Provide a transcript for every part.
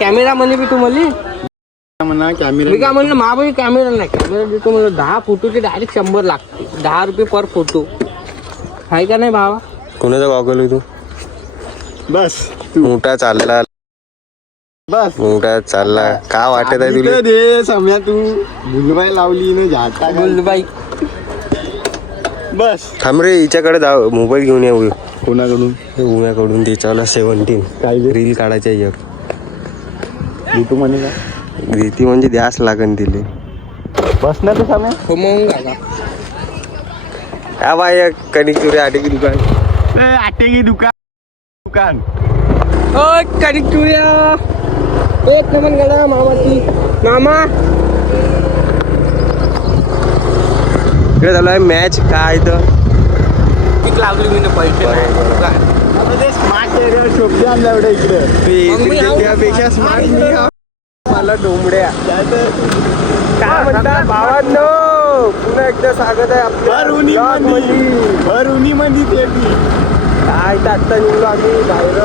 Camera म्हणे बी तुम्हाला म्हणा कॅमेरा. मी काय म्हणलं महाबाई कॅमेरा नाही, कॅमेरा देतो म्हणलं 10 फोटोचे डायरेक्ट 100 लागते. 10 रुपये पर फोटो आहे का नाही भावा? कोणाचा गॉगल आहे तू? बस मोठा चालला, बस मोठा चालला. का वाटत आहे तुला? दे सम्या, तू भुलबाई लावली ना झाटा गुलबाई. बस थांब रे, हिच्याकडे जाऊ, मोबाईल घेऊन येऊ. कोणाकडून? उम्याकडून. त्याच्याला 17 काय दे? रील काढायच्या एक. तू म्हणे का रीती म्हणजे द्यास लागन तिले. बस ना तू सम्या. हो मग का या बाय कणिक चुरी आटे की दुकान. आटे की दुकान. ओ कणिक चुऱ्या एक नमन गडा मामाची. मामा इकडे चालू आहे मॅच. काय तर किक लागली मी पैसे काय स्मार्ट एरिया शोभते आणला एवढ्या इकडे. त्यापेक्षा स्मार्ट मी हा. मला डोंबड्या काय तर काय म्हणता भावांनो, पुन्हा एकदा स्वागत आहे भर उन्ही मध्ये ते काय तर आत्ता निघलो आम्ही बाहेर,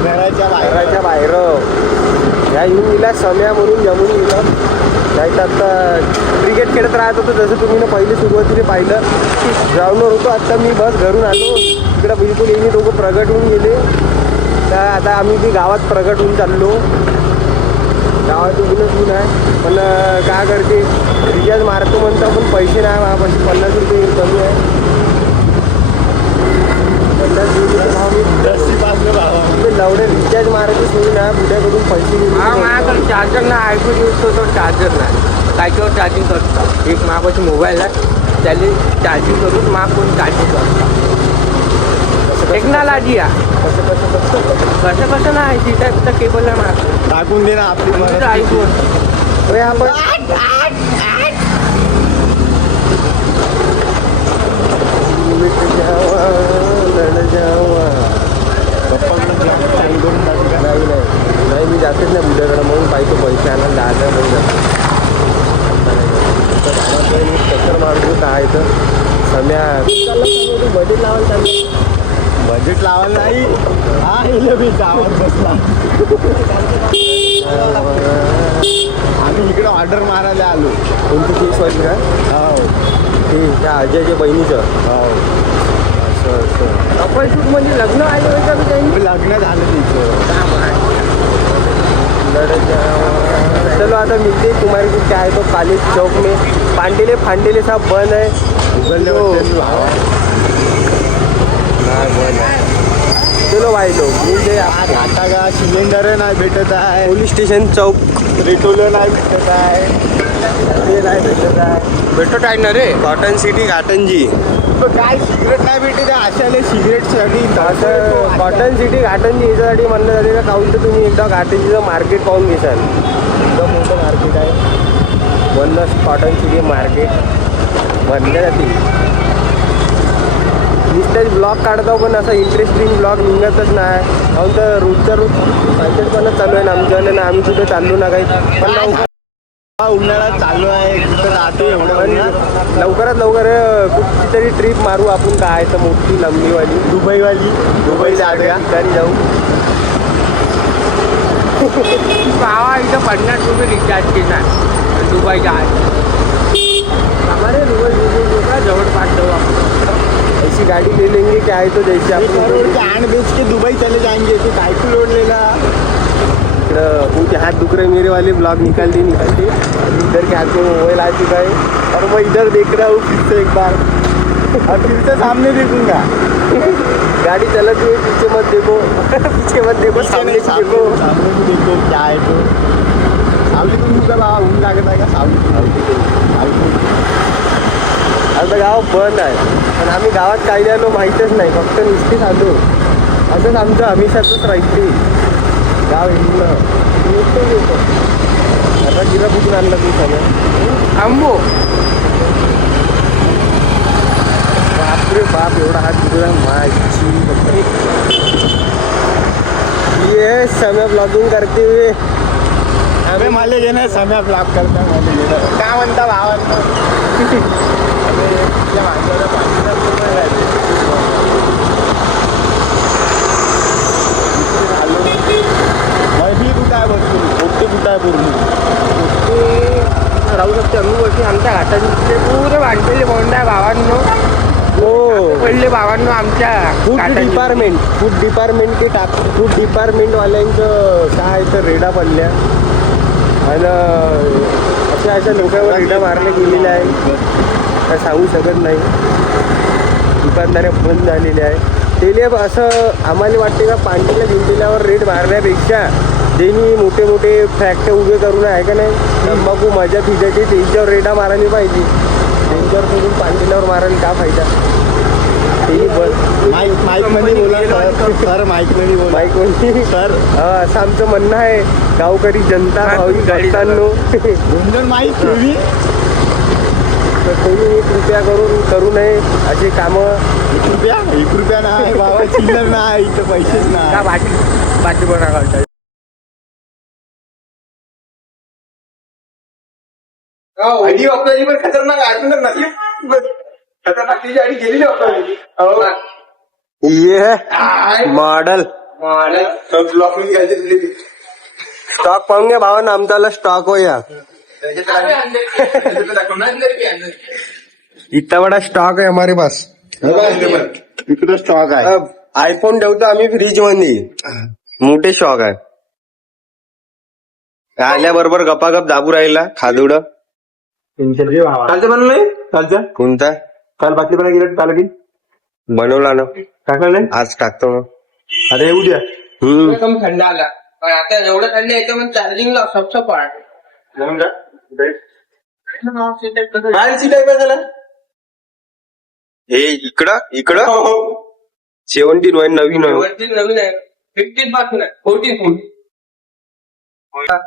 घराच्या बाहेर. ह्या येऊन गेला सम्या म्हणून जमून गेलं. नाही तर आत्ता क्रिकेट खेळत राहत होतो, जसं तुम्ही ना पहिले सुरुवातीला पाहिलं. ग्राउंडवर होतो आत्ता मी, बस घरून आलो. इकडं बिलकुल येणे दोघं प्रगट होऊन गेले. तर आता आम्ही बी गावात प्रगट होऊन चाललो. गावात उगूनच ऊन आहे, पण काय करते, रिचार्ज मारतो म्हणतो पण पैसे नाही माझ्यापाशी. 50 रुपये कमी आहे. 50 रुपये भाव मी लवडे रिचार्ज मारायची सोयी नाही. बुड्याकडून पैसे माझ्याकडे चार्जर नाही, आयफोन यूज करतो, चार्जर नाही. कायच्यावर चार्जिंग करतो. एक माझ्यापाशी मोबाईल आहे, त्याला चार्जिंग करून मग कोण चार्जिंग करतो. टेक्नॉलॉजी आहे. कसं नाही, ती टाईपचा केबल आहे माझ्याकडे. टाकून दे ना आपली आयफोन. आपण नाही मी जातेच नाही बुड्याकडं, म्हणून पाहिजे पैसे आणायला 10,000 म्हणून जातो. चक्कर मारतो काय तर सम्या बजेट लावायला चालू. बजेट लावायला नाही. हा मी गावात बसला. आम्ही इकडे ऑर्डर मारायला आलो. कोणती केस वाली का? हो ते त्या अजयच्या बहिणीचं. हो असं कपल शूट म्हणजे लग्न आले होते का त्यांनी? लग्न झालं तिचं. चलो आता मिलते तुम्हारे को क्या है तो कॉलेज चौक में. फांडेले सब बंद है. चलो भाई लोग मिलते. आता का सिलेंडर नाही भेटत आहे. पोलीस स्टेशन चौक. रिटोल नाही भेटत आहे. ते नाही भेटत आहे. भेटत आहे ना रे. Cotton city Ghatanji. काय सिगरेट नाही भेटत आहे. अशाले सिगरेटसाठी असं कॉटन सिटी घाटंजी याच्यासाठी म्हणणं झाले का, काहून तर तुम्ही एकदा घाटंजीचं मार्केट पाहून घेसाल. एकदम मोठं मार्केट आहे. म्हणूनच कॉटन सिटी मार्केट म्हणलं जाते. नुसतेच ब्लॉग काढतो पण असं इंटरेस्टिंग ब्लॉग निघतच नाही. काहून तर रोजच्या रोज पाहिजेपणच चालू आहे ना आमच्यावाले ना. आम्ही कुठे चाललो ना काही, पण उन्हाळा चालू आहे. कुठं राहतो एवढं. लवकरात लवकर कुठची तरी ट्रिप मारू आपण. काय तर मोठी लंबीवाली दुबई जाऊया ठिकाणी जाऊ. भावा इथं 50 रुपये रिचार्ज केला दुबईचा आहे. हमारे दुबई का जवळपास जाऊ आपण. ऐसी गाड़ी ले लेंगे क्या है तो जैसे आप करोड़ के आंड बेच के दुबई चले जाएंगे. तो कायकू लोड लेला. मुझे हाथ दुख रहे मेरे वाले ब्लॉग निकालते इधर के हाथ में मोबाइल आ चुका है और मैं इधर देख रहा हूँ फिर से एक बार. और फिर से सामने देखूंगा. गाड़ी चलाती हुई पीछे मत देखो. पीछे मत देखो, सामने देखो. सामने भी देखो क्या है. तो सावली तुमचं बाबा ऊन लागत आहे का? सावली आता गाव बंद आहे, पण आम्ही गावात काही आलो माहीतच नाही. फक्त नुसतीच आलो. असंच आमचं हमेशाच राहते गाव हिंडणं. येतो आता तिला कुठून आणलं तू सगळं? आंबो बापरे बाप, एवढा हात तुझा माझी. ये समय ब्लॉगिंग करते हुए अरे मला घेणं सम्या ब्लॉग करता. मला काय म्हणता भावांना? माणसाला पाणी पडले भावांनो आमच्या फूड काटाची. डिपार्टमेंट फूड डिपार्टमेंट वाल्यांचं काय तर रेडा पडल्या आणि अशा लोकांवर रेडा मारल्या गेलेल्या आहे. काय सांगू शकत नाही. दुकानदाऱ्या बंद झालेल्या आहे. त्याले असं आम्हाला वाटते का पांढरीला जिंकल्यावर रेड मारण्यापेक्षा ज्यांनी मोठे मोठे फॅक्टर उभे करून आहे का नाही तंबाखू मजा पिजाची त्यांच्यावर रेडा मारायला पाहिजे. त्यांच्यावर सोडून पांढरील्यावर मारायला काय फायदा. तेही माईक मध्ये बोला सर माईक मध्ये बोला माईक सर असं आमचं म्हणणं आहे. गावकरी जनता भाविक भक्तांनो दोन माईक ठेवी तर कोणी कृपया करू नये असे कामं. 1 रुपया नाही बाबा चिल्लर नाही इथं पैसेच का नाही. भाजी बना करता आयडी वापरायची पण खतरनाक आयडी नसली खतरनाक तिची आयडी गेलेली वापरायची ये मॉडल ब्लॉक मध्ये घ्यायचे स्टॉक पाहून घ्या भावानं आमच्याला स्टॉक हो या इतना बड़ा स्टॉक है हमारे पास. इकडं स्टॉक आहे. आयफोन ठेवतो आम्ही फ्रीज मध्ये. मोठे स्टॉक आहे. आल्याबरोबर गपागप दाबू राहिला खादुड. कालचं बनलं नाही कालचं कोणता काल बाकी बनला गेलं काल की बनवला ना टाकलं नाही आज टाकतो ना. आता येऊ द्या. कम थंड आला पण आता एवढं थंड येतं मग चार्जिंगला सबचं पार्ट बाहेर सीट आहे झाला हे इकडं 17 होय नवीन होय. वरती नवीन आहे 15 पासून आहे 14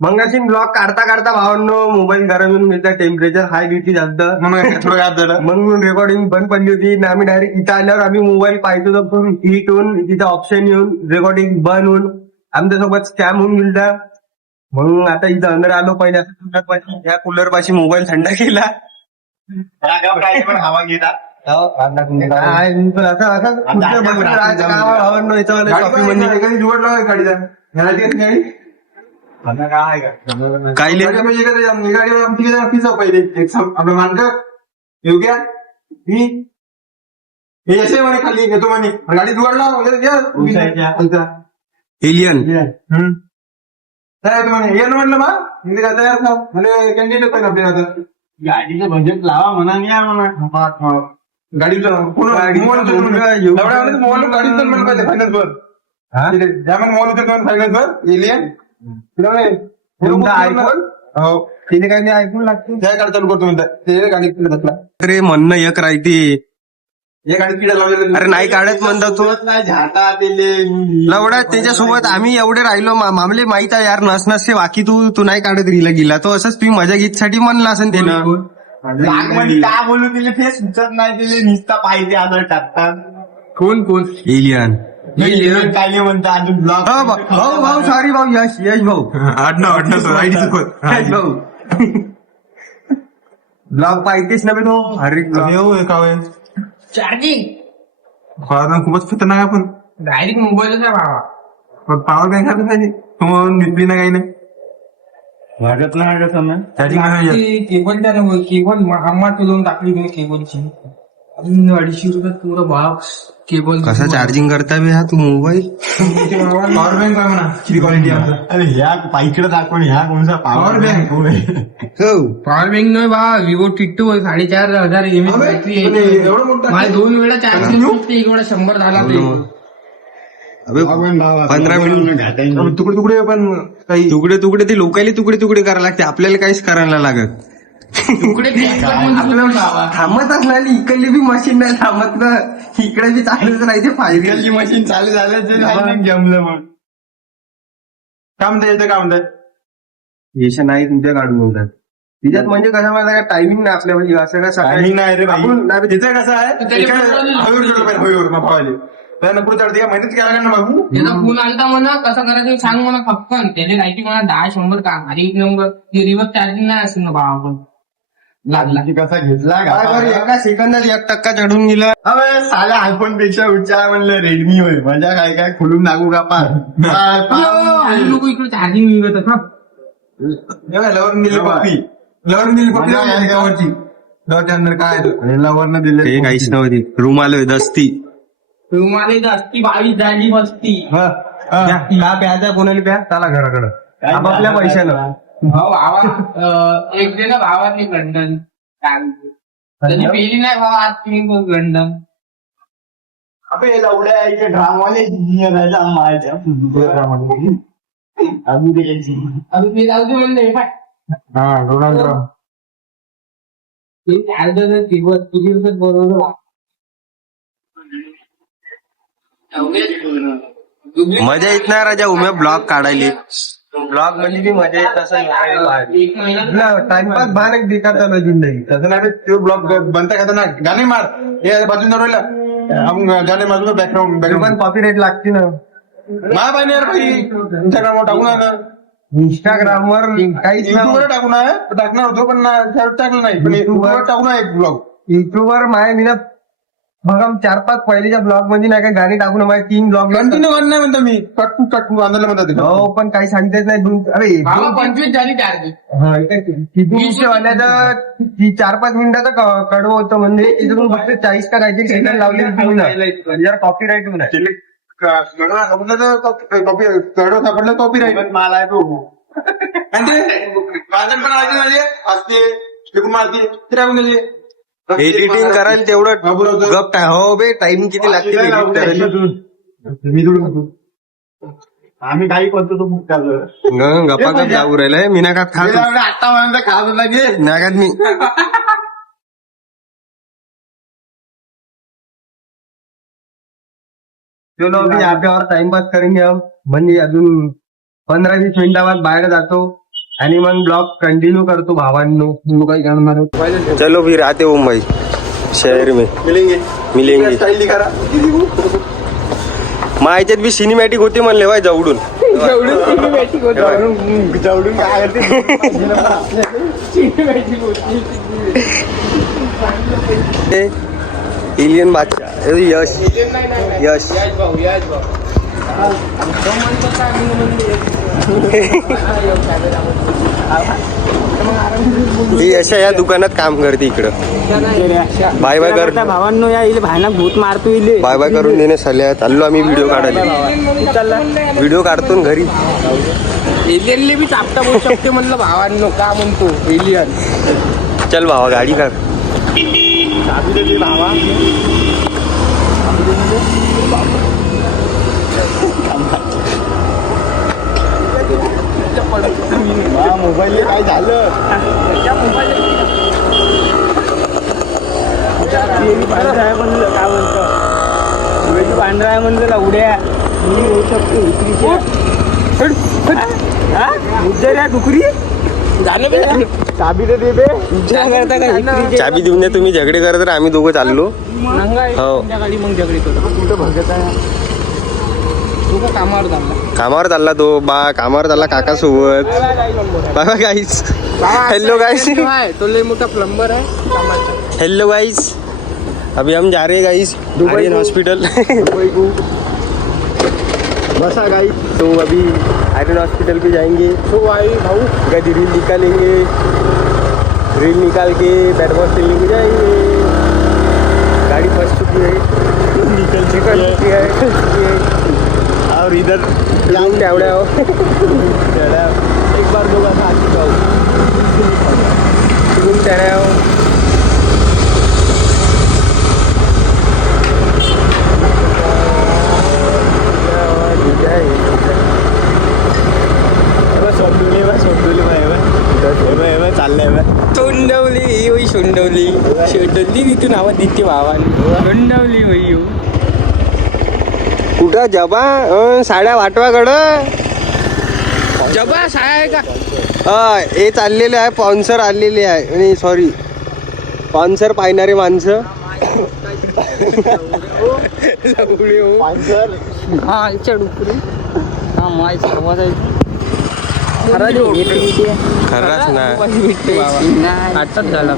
मंगाशी ब्लॉग काढता भावांनो मोबाईल गरम येऊन मिळतं. टेम्परेचर हाय बीपी जास्त थोडं गाप झालं म्हणून रेकॉर्डिंग बंद पडली होती. आणि आम्ही डायरेक्ट इथं आल्यावर आम्ही मोबाईल पाहिजे तर पण हीट होऊन तिथं ऑप्शन येऊन रेकॉर्डिंग बंद होऊन आमच्यासोबत स्कॅम होऊन गेलता. म्हणून आता इथं अंदर आलो. पहिल्या या कूलर पाशी मोबाईल थंड केला. पण हवा घेतात काय गाडी आमची पहिले आपलं मानकर योग्य हे असे म्हणे खाली येतो म्हणे गाडी जुगाडला एलियन तयार म्हणे ये म्हटलं बा तयार का म्हणजे कॅन्डिडेट आहे आपल्याला गाडीचं बजेट लावा म्हणा नाही म्हणा गाडीचं मोबाईल गाडीचं म्हणलं पाहिजे फायनान्स वर मोबाईल फायनान्स वर एलियन हो तिने काय नाही ऐकून लागते त्या गाडी चालू करतो म्हणतात ते गाडी किडा अरे म्हणणं एक राहते. हे गाडी किडा लावलेलं अरे नाही काढत म्हणतो तू झाटा लवडा त्याच्यासोबत आम्ही एवढे राहिलो मामले माहित आहे यार नसते बाकी तू नाही काढत रीला गेला तो असंच तुम्ही मजा घेत साठी म्हणला असेल त्यानं. काय बोलू तिला ते सुचत नाही तिला निसता पाहिजे आदर टाकतात कोण एलियन काय नाही म्हणता अजून ब्लॉग भाऊ सॉरी भाऊ यश भाऊ यश भाऊ ब्लॉग पाहिजेच ना तो. अरे चार्जिंग खूपच खतरनाक आपण डायरेक्ट मोबाईलच आहे बाबा. पॉवर बँक म्हणून घेतली ना काही नाही वाटत नाही केबल त्या केबल आम्हाला तुझून टाकली मी केबलची 250 रुपये पुरं बॉक्स केबल. कसा चार्जिंग करता बे हा तू मोबाईल. पॉवर बँक आहे म्हणा किती क्वालिटी अरे ह्या पाईकडे दाखवून ह्या कोणता पॉवर बँक पॉवर बँक नाही बा विवो टिट्टू 4,500 mAh बॅटरी एवढं मोठं मला 2 वेळा चार्जिंग एक वेळा 100 झाला ते. अबे 15 मिनिट तुकडे तुकडे पण काही तुकडे ते लोकायले तुकडे करायला लागते. आपल्याला काहीच करायला लागत. तुकडे थांबत असणार इकडली बी मशीन नाही थांबत ना. इकडे बी चालूच राहते. फायनलची मशीन चालू झालं जमलं मग काय म्हणता येतं काय म्हणतात यश नाही तुमच्या काढून होतात तिच्यात म्हणजे कसं मला टायमिंग नाही आपल्या म्हणजे असं काय सकाळी नाही रे आपण तिचं कसं आहे नपूर चढते का मेहनत केला ना बाबू त्याचा फोन आलता म्हणा कसं करायचं सांग म्हणा फक्कन त्याने लाईटी म्हणा 10-100 का अरे 1 नंबर रिव्हर्स चार्जिंग नाही असेल ना बा आपण लागला कसा घेतला एका सेकंदात 1% चढून गेला. अबे साल्या आयफोन पेक्षा उच्चार म्हणलं रेडमी होय मजा काय खुलून लागू का पार लोक इकडे चार्जिंग निघत लवरून दिली पप्पी गावावरची डॉच्या अंदर काय लवरनं दिले ते काहीच नव्हती रूम आलोय दस्ती तुम्हाला जास्ती 22 झाली मस्ती. का प्यायचा कोणाला प्या चला घराकडं आपापल्या पैशानं भाऊ भावा एक दे ना भावाने लंडन त्याची पेली नाही भावा आज तुम्ही लंडन. अबे लवड्या इथे ड्रामावाले राहिला मायच्या अजून अजून मी जाऊ दे म्हणले हा डोनाल्ड ट्रम्प तुझी बरोबर. मजा येत नाही राजा उम्या ब्लॉग काढायली ब्लॉग म्हणजे बी मजा येत असं एक महिना टाइमपास बाहेर एक दिखात जिंदगी तसं नाही तो ब्लॉग बनता खाता ना गाणे मार हे बाजून दरवला आपण गाणे मारलो बॅकग्राऊंड पण कॉपीराईट लागते ना मा पाहिजे यार भाई इंस्टाग्रामवर टाकून आहे ना इंस्टाग्रामवर काहीच युट्यूबवर टाकून आहे टाकणार होतो पण टाकलं नाही पण युट्यूबवर टाकून आहे एक ब्लॉग युट्यूबवर माझ्या मी बघा 4-5 पहिलेच्या ब्लॉग मध्ये नाही का गाणी टाकून माझे 3 ब्लॉग कंटिन्यू करणार नाही म्हणतो मी कटू आंदोलन म्हणतात हो पण काही सांगताच नाही अरे भावा 25 झाली टार्गेट. वाल्याचं 4-5 मिनिटाचं कडवं होतं म्हणजे तिथून फक्त 40 का काहीतरी सेकंड लावले कॉपीराईट कॉपी सापडलं कॉपी राहील मला आहे तो आणि ते वाजन पण आले माझे असते फेकून मारते ते टाकून द्यायचे. एडिटिंग करायला तेवढं गप हो बे टाइम किती लागते मी थोडं आम्ही काही करतो तो गप्पा गप लागू राहिलाय मी नाकात खात आता म्हणता खात लागे नाकात मी चलो अभी यहाँ पे और टाइम पास करेंगे हम म्हणजे अजून 15-20 मिनिटाबाद बाहेर जातो आणि मग ब्लॉग कंटिन्यू करतो भावांनो काही करणार चलो फिर आते मुंबई शहर में मिलेंगे स्टाईल दिखा माझ्यात बी सिनेमॅटिक होती म्हणले बाय जवळून जवळून काय एलियन बादशाह यश यश ही अशा या दुकानात काम करते इकडं बाय बाय कर भावांनो या इले भायना भूत मारतो इले बाय बाय करून देणे साल्या चाललो आम्ही व्हिडिओ काढायला व्हिडिओ काढतो घरी एलियनले बी चापता बोलू शकते म्हणलं भावांनो का म्हणतो एलियन. चल भावा गाडी काढ भावा मोबाईल काय झालं पांढरा आहे म्हणलं काय म्हणतं पांढरा आहे म्हणलं उड्या मी होऊ शकतो उद्या डुकरी झालं चाबी तर दे करता का चाबी देऊन द्या तुम्ही झगडे करत आम्ही दोघं चाललो हो गाडी मग झगडे करतो कुठं भगत आहे तू का कामावर चालला कामावर चालला तो कामावर चालला काका सोबत बाबा गाईस हेलो गाइस तो लय मोठा प्लम्बर है. हेलो गाइस अभी हम जा रहे हैं गाइस आर्यन हॉस्पिटल बसा गाइस तो अभी आर्यन हॉस्पिटल पे जाएंगे तो भाई भाऊ गाड़ी रील निकालेंगे रील निकाल के बैट बॉल खेलने को जाएंगे गाड़ी फंस चुकी है निकल चुकी है और इधर टेवड्या हो एक बार दो बार आ चुका हूँ तुम टेवड्या हो सोंडवली होई सोंडवली शेंडवली तिथून आवाज देते भावाने सोंडवली होई कुठं जबा साड्या वाटवाकडं जबा साया आहे का हे चाललेले आहे स्पॉन्सर आलेले आहे आणि सॉरी स्पॉन्सर पाहणारे माणसं हा इच्छा डुकरी हा माहिती आवाज आहे खरंच ना आताच झाला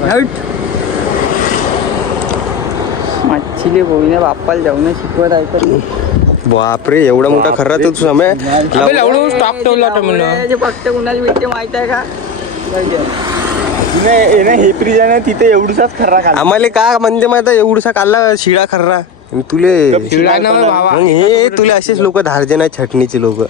मच्छीले बोईने बाप्पाला जाऊन शिकवत आहे तर बापरे एवढा मोठा खर्रा तर तू समय स्टॉक ठेवला होता म्हणून फक्त कुणाला भेटते माहित आहे का हेपरी जाणं तिथे एवढूसाच खर्रा खाल्ला. आम्हाला का म्हणजे माहिती एवढसा काढला शिळा खर्रा आणि तुले शिळा ना भावा. मग हे तुले असेच लोक धारजे नाही छटणीचे लोक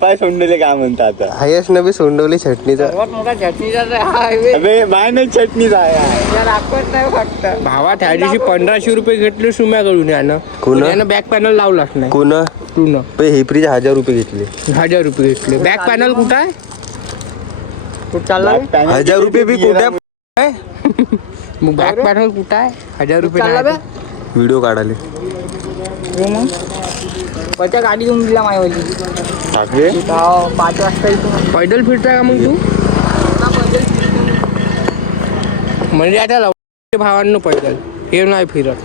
पाय सोडलेले काय म्हणतात आता. हायस नव्हे सोंडवले छटणीचा सर्वात मोठा चटणीचा हायवे अबे माय नाही चटणी दाखवत नाही फक्त भावा त्या दिवशी 1500 रुपये घेतले सुम्याकडून यानं कोण? यानं बॅक पॅनल लावलाच नाही कोण तू न हेपरीचे 1000 रुपये घेतले 1000 रुपये घेतले बॅक पॅनल कुठं आहे कुठं चालला 1000 रुपये बी कुठे मग बॅक पॅनल कुठं आहे 1000 रुपये नाही. व्हिडिओ काढाले मग पैसा गाडी घेऊन दिला मायवाली टाकले 5 वाजता इथून पैदल फिरताय का मग तू म्हणजे आता लवकर भावांनो पैदल हे नाही फिरत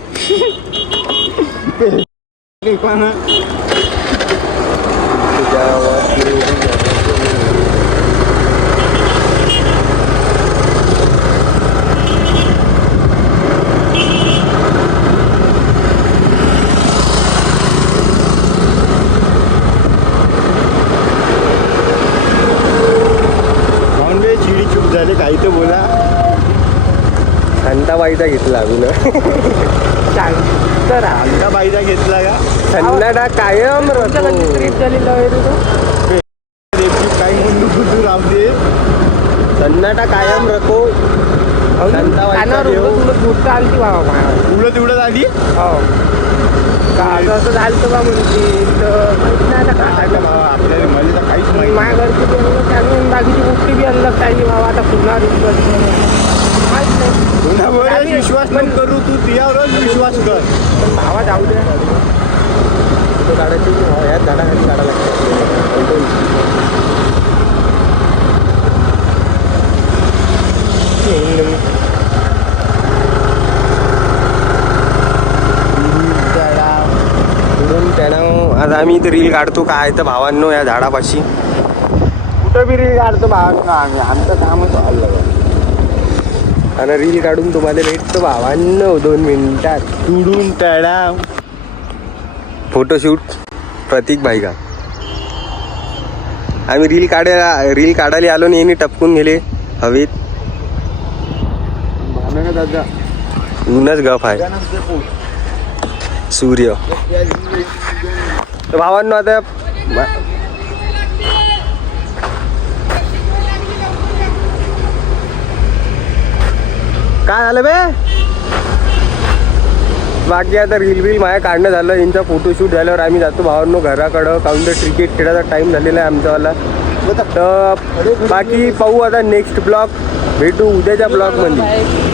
चिडी चूप झाले काही तर बोला. शांताबाईचा घेतला अजून तर आमचा बाईचा घेतला का सन्नाटा कायम ट्रिप झालेलं आहे काही म्हणून तू राहते. सन्नाटा कायम रखो शांताबाईचा देव. दूध आणती बाबा उलट उडत आली हो का असं झालं तर बा म्हणते तर माहित नाही आता काय झालं. आपल्याला मला तर काहीच माहिती माझ्या घरची बी आणलं त्याने बाकीची गोष्टी बी आणलं पाहिजे बाबा आता पुन्हा माहित नाही कोणावरच विश्वास न करू तू तुझ्यावरच विश्वास कर. पण भावा जाऊ दे फोटो काढायची ह्याच झाडाखाली काढा त्यानं आज आम्ही इथे रील काढतो काय तर भावांनो या झाडापाशी कुठं बी रील काढतो भावांनो आम्ही आमचं कामच आलं आणि रील काढून तुम्हाला भेटतो भावांनो 2 मिनिटात तुडून तळा फोटोशूट प्रतीक भाई का आम्ही रील काढायला आलो आणि यांनी टपकून गेले हवेत दादा ऊनच गफ आहे सूर्य तर भावांनो आता काय झालं बे बाकी आता रील माझ्या काढणं झालं यांचा फोटोशूट झाल्यावर आम्ही जातो भावांनो घराकडं काउंटर क्रिकेट खेळायचा टाइम झालेला आहे आमचावाला तर बाकी पाहू आता नेक्स्ट ब्लॉग भेटू उद्याच्या ब्लॉगमध्ये